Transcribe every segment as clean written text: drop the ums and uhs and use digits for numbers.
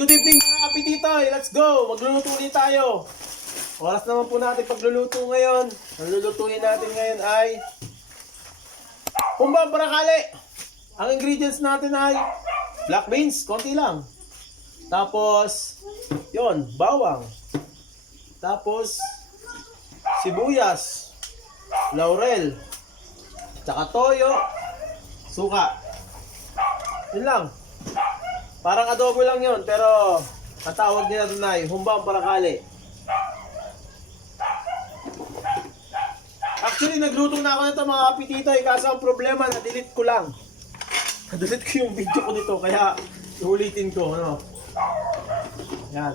good evening mga kapititoy. Let's go! Magluluto ulit tayo. Oras naman po natin pagluluto ngayon. Ang lulutuin natin ngayon ay humbang barakali. Ang ingredients natin ay black beans, konti lang. Tapos, yon, bawang. Tapos, sibuyas, laurel, tsaka toyo, suka. Yun lang. Parang adobo lang yun, pero ang tawag nila doon ay humbang barakali. Actually, nagluto na ako nito mga kapitito, kaso ang problema, na-delete ko lang. Na-delete ko yung video ko nito, kaya ulitin ko, ano. Yan.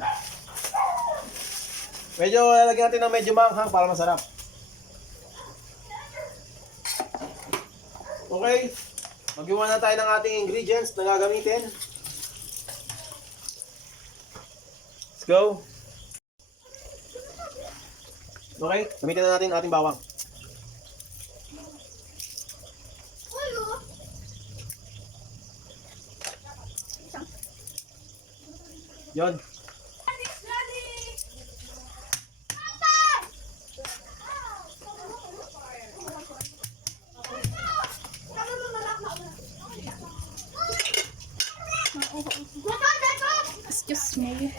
Medyo lalagyan natin ng medyo manghang para masarap. Okay, mag-iwan na tayo ng ating ingredients na gagamitin. Let's go. Okay, gamitin na natin ang ating bawang. Yon. Excuse me.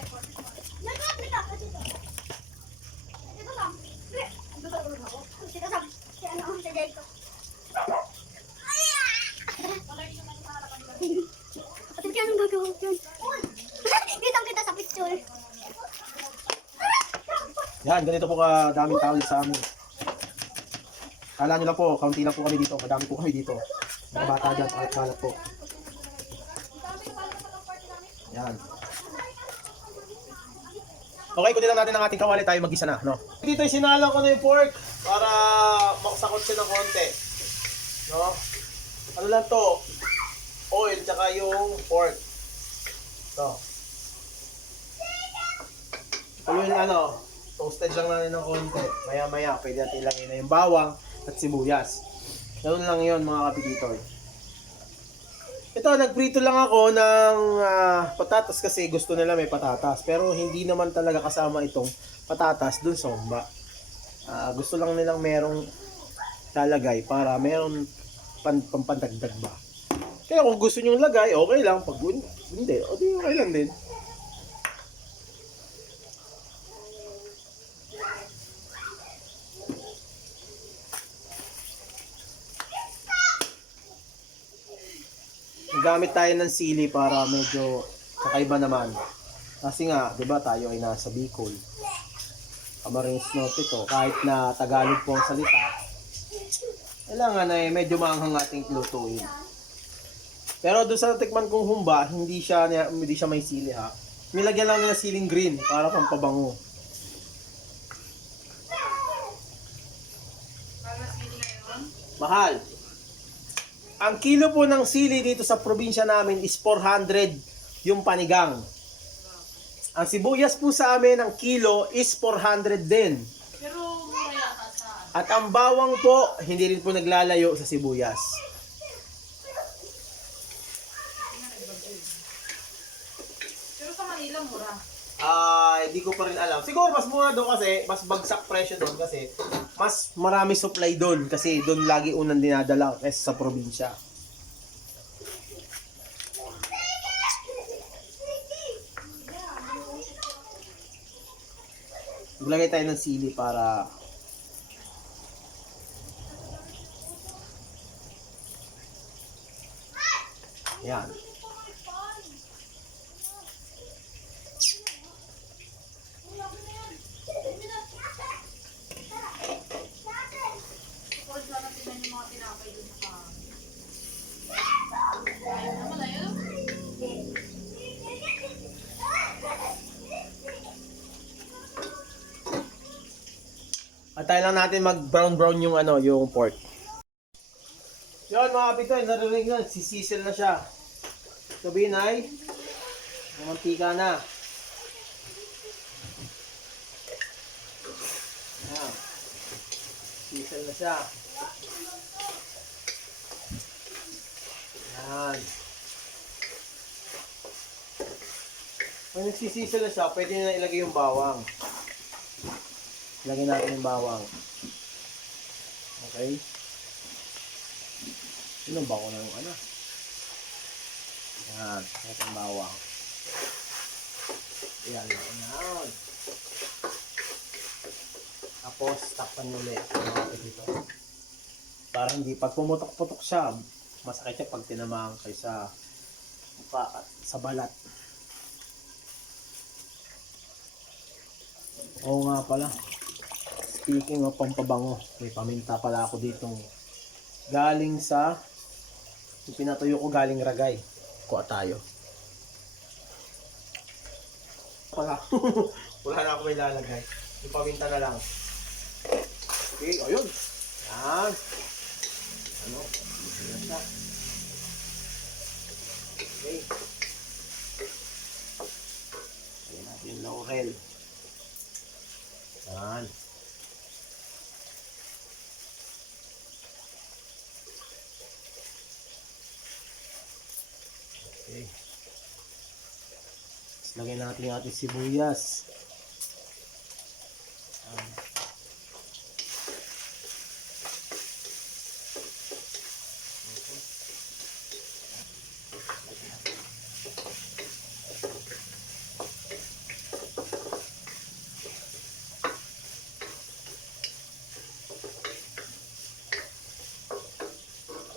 Yan, ganito po kadaming tao sa amin. Kala nyo lang po, kaunti lang po kami dito. Madami po kami dito. Mga bata dyan, kalat po. Yan. Okay, kunin lang natin ang ating kawali, tayo mag-isa na, no? Dito sinalang ko na yung pork para maksakot siya ng konti. No? Ano lang to? Oil, tsaka yung pork. No? Yung ano, toasted lang natin ng konti. Maya-maya, pwede natin ilagay na yung bawang at sibuyas. Ganoon lang yun mga kapititoy. Ito, nagprito lang ako ng patatas kasi gusto nila may patatas. Pero hindi naman talaga kasama itong patatas dun sa humba. Gusto lang nilang merong lalagay para meron pampandagdag ba. Kaya kung gusto nyo lagay, okay lang. Pag hindi, okay lang din. Gamit tayo ng sili para medyo kakaiba naman. Kasi nga, 'di ba, tayo ay nasa Bicol. Camarines Norte to, kahit na Tagalog po ang salita. Kailangan ay medyo maanghang ating lutuin. Pero doon sa tikman kong humba, hindi siya may sili ha. Nilagyan lang nila siling green para pampabango. Mahal. Ang kilo po ng sili dito sa probinsya namin is 400 yung panigang. Ang sibuyas po sa amin, ang kilo is 400 din. Pero mura yata sa... At ang bawang po, hindi rin po naglalayo sa sibuyas. Pero sa Manila, mura. Hindi ko pa rin alam. Siguro mas mura doon kasi, mas bagsak presyo doon kasi mas marami supply doon kasi doon lagi unang dinadala kaysa sa probinsya. Maglagay tayo ng sili para yan. At tayo lang natin mag-brown yung yung pork. Yan mga kapitoy, narinig na, sisisil na siya. Sabihin ay, mantika na. Yan. Sisil na siya. Yan. Pag nagsisisa na siya, pwede na ilagay yung bawang. Ilagay natin yung bawang. Okay? Ilan ba ko na yung ano? Yan, yung bawang. Yan, yan. Tapos, takpan nyo ulit. Dito. Para hindi, pag pumutok-putok siya, masakit siya pag tinamaan kayo sa mukha at sa balat. Oo nga pala. Speaking of pampabango, may paminta pala ako ditong galing sa yung pinatuyo ko galing Ragay. Kuha tayo. Wala. Wala na ako may lalagay. Yung paminta na lang. Okay, ayun. Yan. Ano? Yan siya. Okay. Ayan natin yung laurel. Yan. Okay. Tapos lagyan natin yung ating sibuyas. Yan.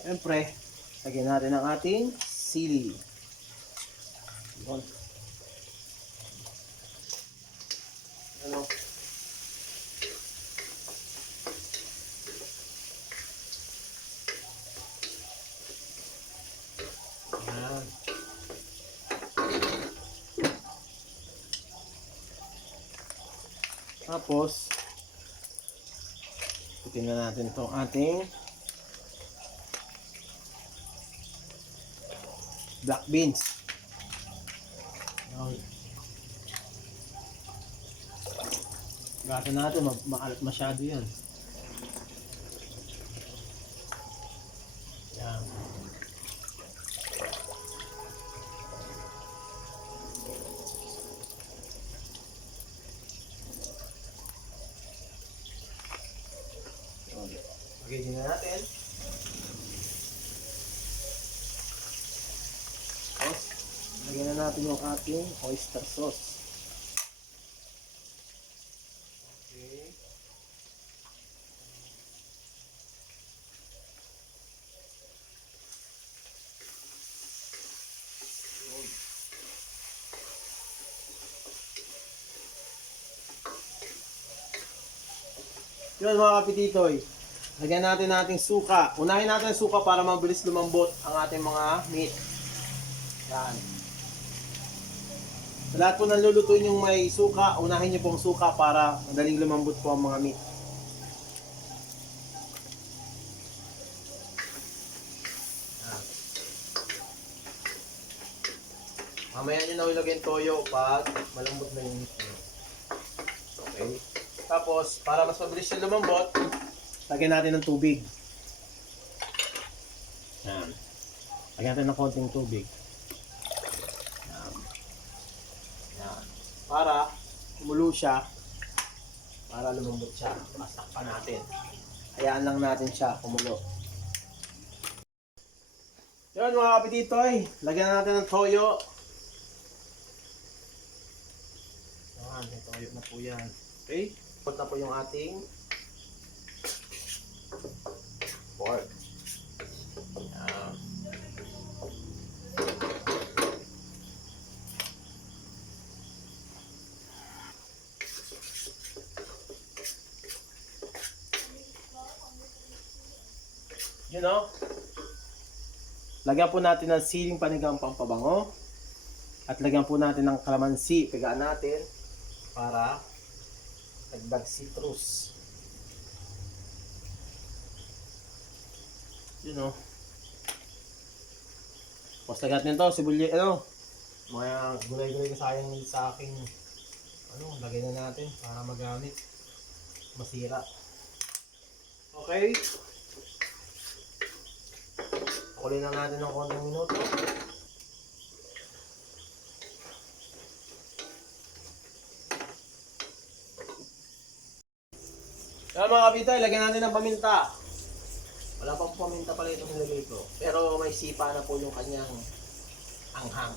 Siyempre, lagyan natin ang ating sili. Yun. Ano? Yan. Tapos, tingnan natin itong ating black beans. Yan. Gata natin, maalat masyado yan. Yan. Okay, din na natin. Tapos, lagyan na natin yung ating oyster sauce. Okay. Yun mga kapititoy. Lagyan natin nating suka. Unahin natin ang suka para mabilis lumambot ang ating mga meat. Yan. Sa lahat po ng lulutuin yung may suka, unahin nyo pong suka para madaling lumambot po ang mga meat. Yan. Mamaya nyo na ilagay yung toyo pag malambot na yung meat nyo. Okay. Tapos, para mas mabilis siya lumambot, lagyan natin ng tubig. Yan. Lagyan natin ng konting tubig. Yan. Yan. Para kumulo siya, para lumambot siya. Masakpan natin. Hayaan lang natin siya kumulo. Yan mga kapititoy, lagyan natin ng toyo. Yan, may toyo na po yan. Okay? Punta po yung ating pork. Yan. You know? Lagyan po natin ng siling panigang pampabango. At lagyan po natin ng kalamansi. Pigaan natin para dagdag citrus. You know. Tapos lagyan natin ito, sibuyas, mga gulay-gulay na sayang sa aking, lagay na natin para magamit. Masira. Okay. Pakulin lang natin ng konting minuto. Kaya mga kapitay, lagyan natin ng paminta. Wala pang paminta pala itong nilagay ko. Pero may sipa na po yung kanyang anghang.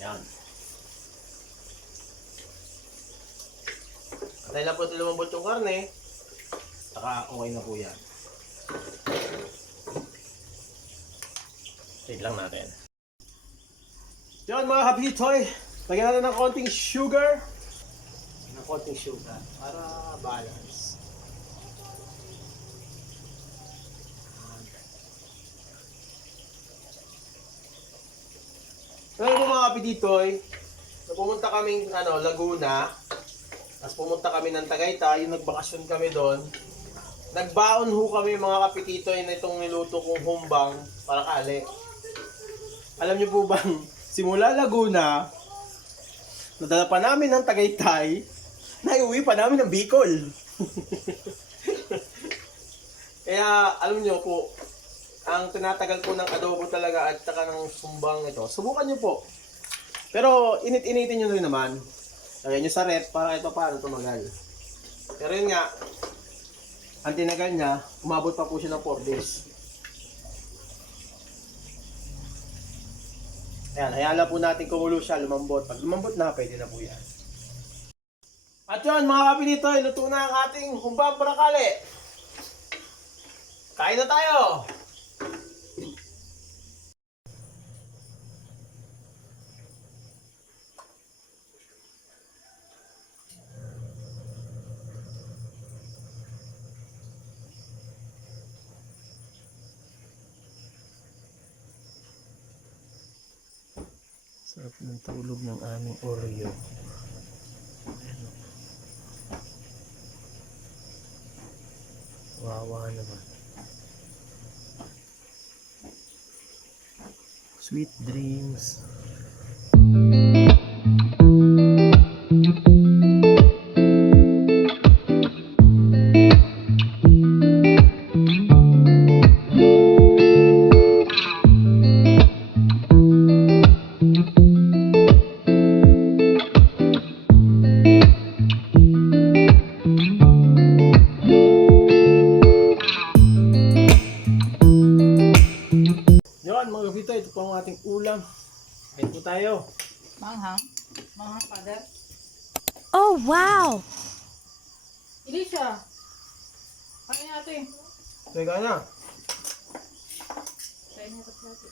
Yan. Dahil na po ito lumambot yung karne, saka okay na po yan. Wait lang natin. Yan mga kapitoy, lagyan natin ng konting sugar. Ng konting sugar para balance. Ngayon po mga kapitoy, pumunta kaming Laguna, tapos pumunta kami ng Tagaytay, yung nagbakasyon kami doon. Nagbaon ho kami mga kapititoy na itong niluto kong humbang para kali. Alam niyo po bang, simula Laguna, nadala pa namin ng Tagaytay, naiuwi pa namin ng Bicol. Kaya, alam niyo po, ang tinatagal po ng adobo talaga at saka ng sumbang ito, subukan niyo po. Pero, init-initin niyo rin naman. Lagyan niyo sa rep para ito paano tumagal. Pero yun nga, ang tinagal niya, umabot pa po siya ng 4 days. Ayan, hayaan lang po natin kumulo siya, lumambot. Pag lumambot na, pwede na po yan. At yun, mga kapinito, luto na ang ating humbang barakali. Kain na tayo! Sarap ng tulog ng aming Oreo. Ayan o. Wawa naman. Sweet dreams. Yun mga kapito, ito po ang ating ulam. Kain po tayo. Manghang. Manghang, father. Oh, wow! Elisha. Ano yung ate? Teka na. Kaya niya ito plato.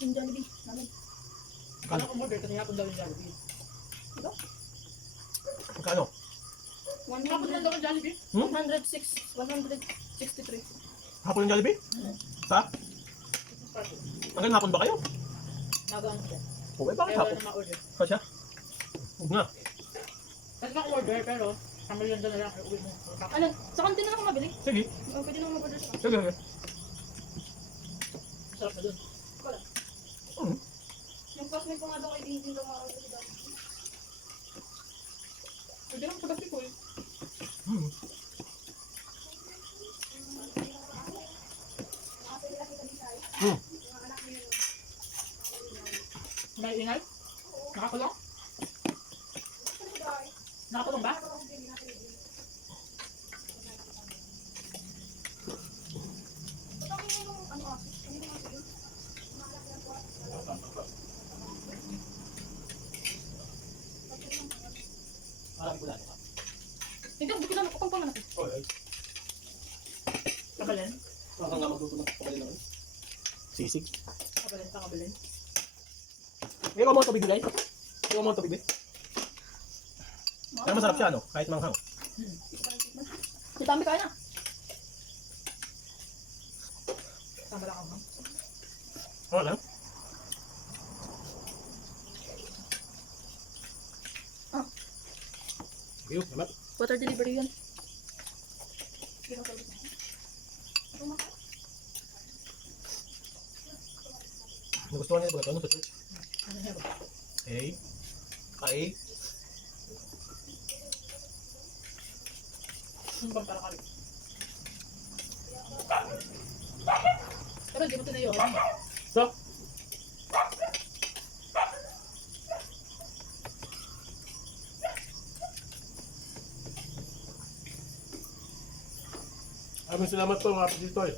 Yung Jollibee namin. Kala ko order kasi hapon daw yung Jollibee. Ito? Magkano? Hapon lang daw yung Jollibee? 163. Hapon yung Jollibee? Sa? Hanggang hapon ba kayo? Nagaan siya. Okay, bakit Kaya hapon? wala na ma-order. Sa siya? Huwag nga. Kasi na-order pero sa merienda na lang uwi mo. Ano? Sa kantin na ako mabili. Sige. Pwede naman mag-order siya. Sige, sige. Sarap na dun. Wala. Hmm. Yung classmate ko nga daw kay Dintin daw ma-order si Daddy. Pwede naman sa basketball. Hmm. Hmm. May ingay? Nakakulong? Nakakulong ba? Marami ko lang. Hindi, hindi lang. Kapag pa man ako. Okay. Kabalin? Baka nga magluto ng kapalin naman. Sisig. Kabalin pa, kabalin. May ikaw mo tubig guys. Ikaw mo tubig. Pero masarap siya, no? Kahit manghang. Si Tami kaya na. Tama lang ako. Oo lang. Ah. Ayun, naman. Water delivery yun. Kira ko ulit. Nagustuhan niya ba ito? Ano ito? Ano niya ba? Okay. Okay. Ano bang para kalit? Pero di mo tinayo. So, maraming salamat po mga kapititoy.